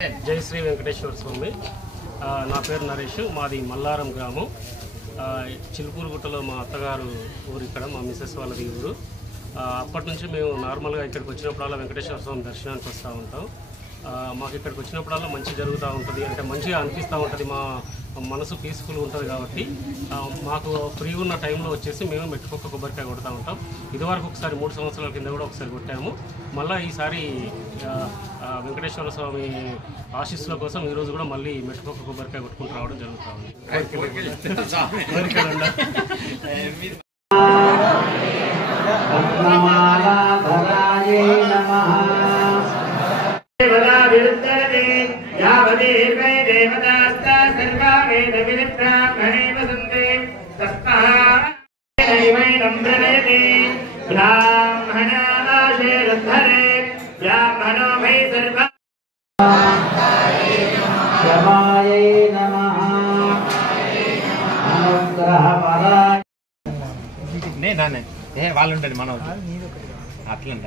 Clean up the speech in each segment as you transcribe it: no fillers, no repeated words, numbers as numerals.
జై శ్రీ వెంకటేశ్వర స్వామి. నా పేరు నరేష్. మాది మల్లారం గ్రామం. చిలుకూరుగుట్టలో మా అత్తగారు ఊరు, ఇక్కడ మా మిసెస్ వాళ్ళది ఊరు. అప్పటి నుంచి మేము నార్మల్గా ఇక్కడికి వచ్చినప్పుడల్లా వెంకటేశ్వర స్వామి దర్శనానికి వస్తూ ఉంటాం. మాకు ఇక్కడికి వచ్చినప్పుడల్లా మంచి జరుగుతూ ఉంటుంది, అంటే మంచిగా అనిపిస్తూ ఉంటుంది, మా మనసు పీస్ఫుల్గా ఉంటుంది. కాబట్టి మాకు ఫ్రీ ఉన్న టైంలో వచ్చేసి మేము మెట్టుకొక్క కొబ్బరికాయ కొడుతూ ఉంటాం. ఇదివరకు ఒకసారి 3 సంవత్సరాల కింద కూడా ఒకసారి కొట్టాము. మళ్ళీ ఈసారి వెంకటేశ్వర స్వామి ఆశీస్సుల కోసం ఈరోజు కూడా మళ్ళీ మెట్టుకొక్క కొబ్బరికాయ కొట్టుకుంటూ రావడం జరుగుతూ ఉంది. వాళ్ళు ఉంటుంది మన అట్లంటే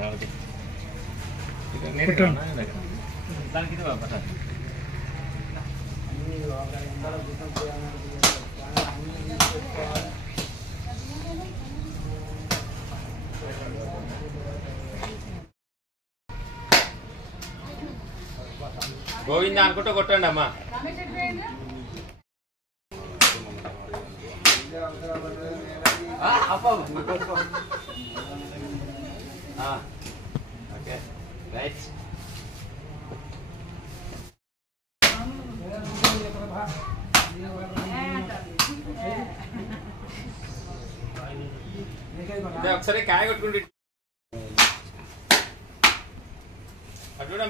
దానికి ఇది గోవింద అనుకుంటూ కొట్టండి అమ్మా. Okay right. ఒకసారి కాయ కొట్టుకుంటే అట్లా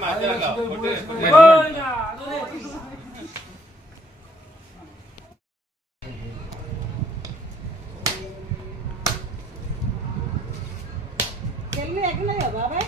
బాబాయ్